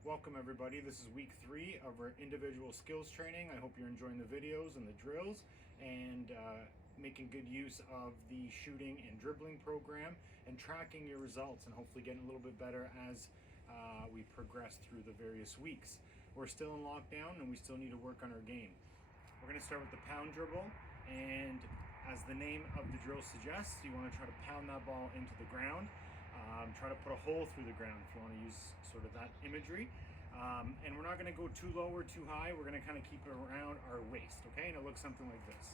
Welcome everybody. This is week 3 of our individual skills training. I hope you're enjoying the videos and the drills and making good use of the shooting and dribbling program and tracking your results and hopefully getting a little bit better as we progress through the various weeks. We're still in lockdown and we still need to work on our game. We're going to start with the pound dribble, and as the name of the drill suggests, you want to try to pound that ball into the ground. Try to put a hole through the ground if you want to use sort of that imagery. And we're not going to go too low or too high. We're going to kind of keep it around our waist, okay? And it looks something like this.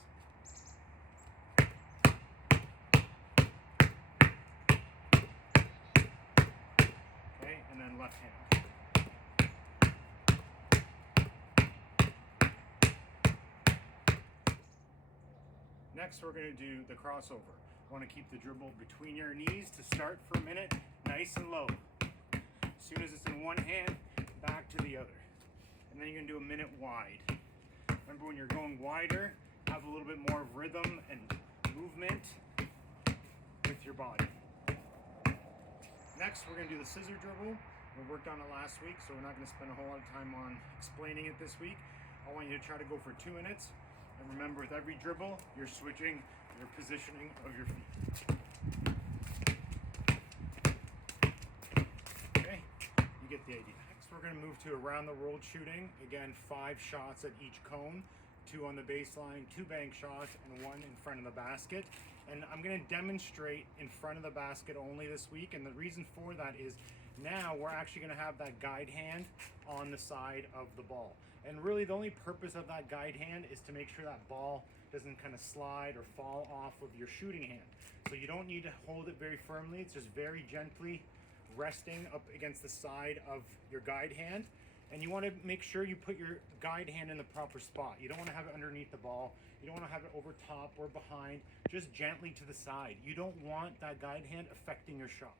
Okay, and then left hand. Next, we're going to do the crossover. Want to keep the dribble between your knees to start for a minute, nice and low. As soon as it's in one hand, back to the other. And then you're going to do a minute wide. Remember, when you're going wider, have a little bit more rhythm and movement with your body. Next, we're going to do the scissor dribble. We worked on it last week, so we're not going to spend a whole lot of time on explaining it this week. I want you to try to go for 2 minutes. And remember, with every dribble, you're switching your positioning of your feet. Okay, you get the idea. Next, we're going to move to around the world shooting. Again, 5 shots at each cone, 2 on the baseline, 2 bank shots, and 1 in front of the basket. And I'm going to demonstrate in front of the basket only this week. And the reason for that is now we're actually going to have that guide hand on the side of the ball. And really the only purpose of that guide hand is to make sure that ball doesn't kind of slide or fall off of your shooting hand. So you don't need to hold it very firmly. It's just very gently resting up against the side of your guide hand. And you want to make sure you put your guide hand in the proper spot. You don't want to have it underneath the ball. You don't want to have it over top or behind, just gently to the side. You don't want that guide hand affecting your shot.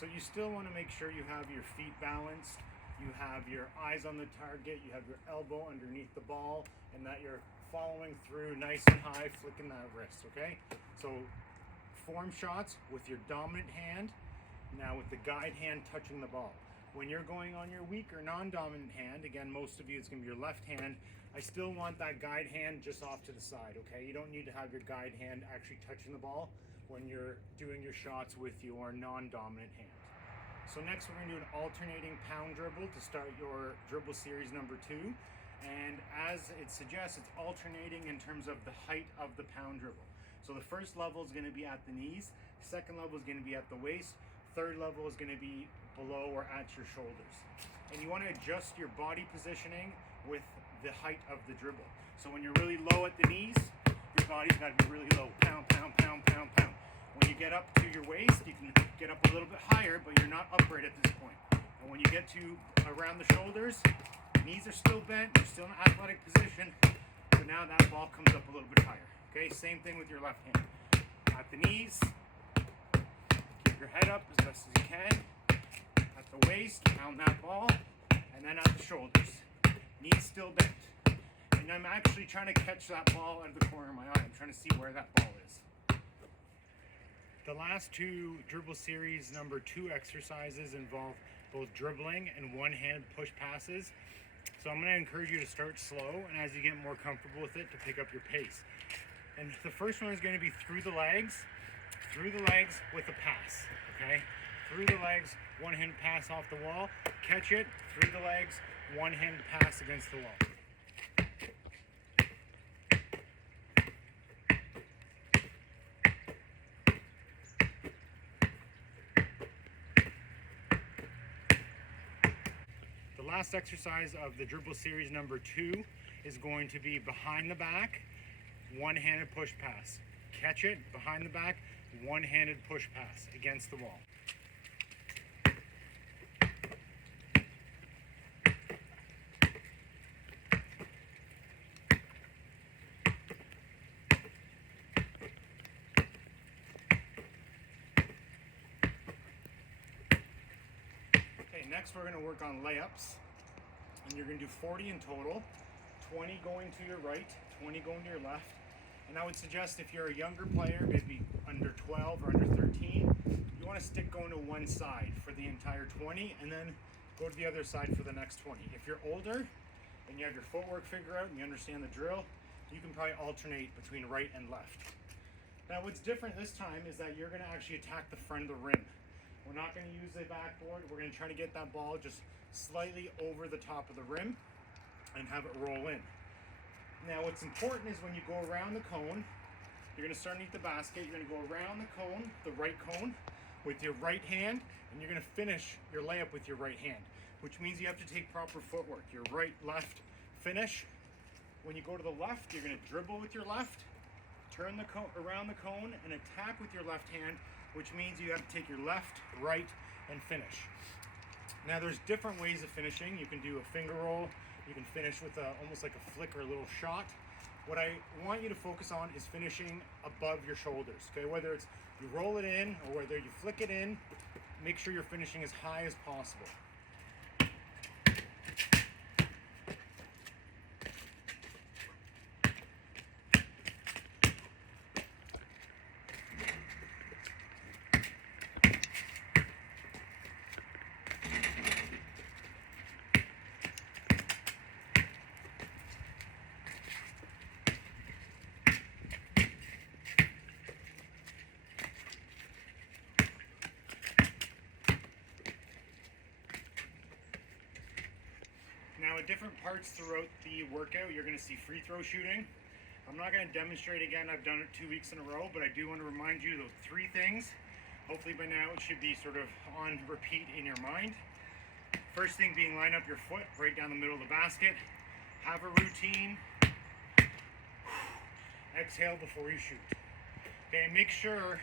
So you still want to make sure you have your feet balanced, you have your eyes on the target, you have your elbow underneath the ball, and that you're following through nice and high, flicking that wrist, okay? So form shots with your dominant hand, now with the guide hand touching the ball. When you're going on your weak or non-dominant hand, again, most of you, it's going to be your left hand, I still want that guide hand just off to the side, okay? You don't need to have your guide hand actually touching the ball when you're doing your shots with your non-dominant hand. So next we're going to do an alternating pound dribble to start your dribble series number 2. And as it suggests, it's alternating in terms of the height of the pound dribble. So the first level is going to be at the knees, second level is going to be at the waist, third level is going to be below or at your shoulders. And you want to adjust your body positioning with the height of the dribble. So when you're really low at the knees, your body's got to be really low. Pound, pound, pound, pound, pound. When you get up to your waist, you can get up a little bit higher, but you're not upright at this point. And when you get to around the shoulders, knees are still bent, you're still in an athletic position, so now that ball comes up a little bit higher. Okay, same thing with your left hand. At the knees, keep your head up as best as you can. At the waist, pound that ball, and then at the shoulders. Knees still bent. And I'm actually trying to catch that ball out of the corner of my eye. I'm trying to see where that ball is. The last 2 dribble series number 2 exercises involve both dribbling and one-handed push passes. So I'm going to encourage you to start slow, and as you get more comfortable with it, to pick up your pace. And the first one is going to be through the legs with a pass, okay? Through the legs, one-handed pass off the wall, catch it, through the legs, one-handed pass against the wall. The last exercise of the dribble series number 2 is going to be behind the back, one-handed push pass. Catch it, behind the back, one-handed push pass against the wall. Okay, next we're going to work on layups. And you're gonna do 40 in total, 20 going to your right, 20 going to your left. And I would suggest if you're a younger player, maybe under 12 or under 13, you wanna stick going to one side for the entire 20 and then go to the other side for the next 20. If you're older and you have your footwork figured out and you understand the drill, you can probably alternate between right and left. Now what's different this time is that you're gonna actually attack the front of the rim. We're not gonna use the backboard. We're gonna try to get that ball just slightly over the top of the rim and have it roll in. Now what's important is when you go around the cone, you're gonna start underneath the basket, you're gonna go around the cone, the right cone, with your right hand, and you're gonna finish your layup with your right hand, which means you have to take proper footwork. Your right, left, finish. When you go to the left, you're gonna dribble with your left, turn the cone around the cone, and attack with your left hand, which means you have to take your left, right, and finish. Now there's different ways of finishing. You can do a finger roll, you can finish with almost like a flick or a little shot. What I want you to focus on is finishing above your shoulders, okay? Whether it's you roll it in or whether you flick it in, make sure you're finishing as high as possible. Now at different parts throughout the workout, you're going to see free throw shooting. I'm not going to demonstrate again, I've done it 2 weeks in a row, but I do want to remind you of 3 things. Hopefully by now it should be sort of on repeat in your mind. First thing being line up your foot right down the middle of the basket. Have a routine. Exhale before you shoot. Okay, make sure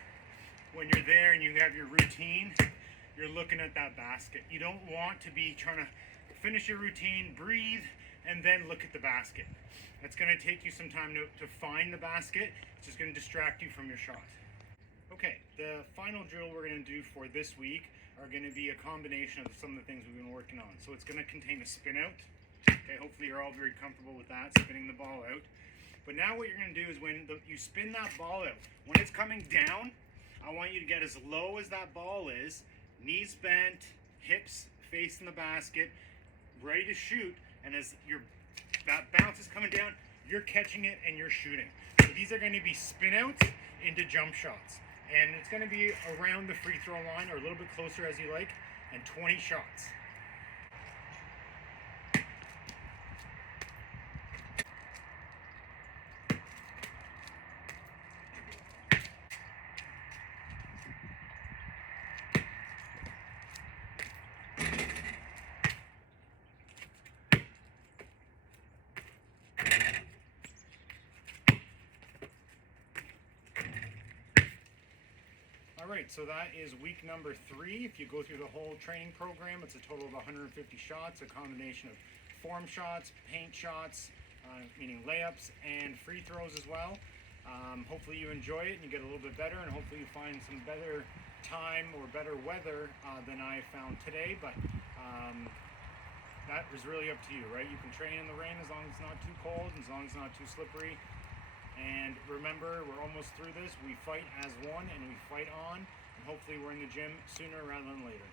when you're there and you have your routine, you're looking at that basket. You don't want to be trying to finish your routine, breathe, and then look at the basket. That's going to take you some time to find the basket. It's just going to distract you from your shot. Okay, the final drill we're going to do for this week are going to be a combination of some of the things we've been working on. So it's going to contain a spin out. Okay, hopefully you're all very comfortable with that, spinning the ball out. But now what you're going to do is when you spin that ball out, when it's coming down, I want you to get as low as that ball is, knees bent, hips facing the basket, ready to shoot, and as that bounce is coming down, you're catching it and you're shooting. So these are going to be spin outs into jump shots, and it's going to be around the free throw line or a little bit closer as you like, and 20 shots. Alright, so that is week number 3. If you go through the whole training program, it's a total of 150 shots, a combination of form shots, paint shots, meaning layups, and free throws as well. Hopefully you enjoy it and you get a little bit better, and hopefully you find some better time or better weather than I found today, but that is really up to you, right? You can train in the rain as long as it's not too cold, as long as it's not too slippery. And remember, we're almost through this. We fight as one and we fight on, and hopefully we're in the gym sooner rather than later.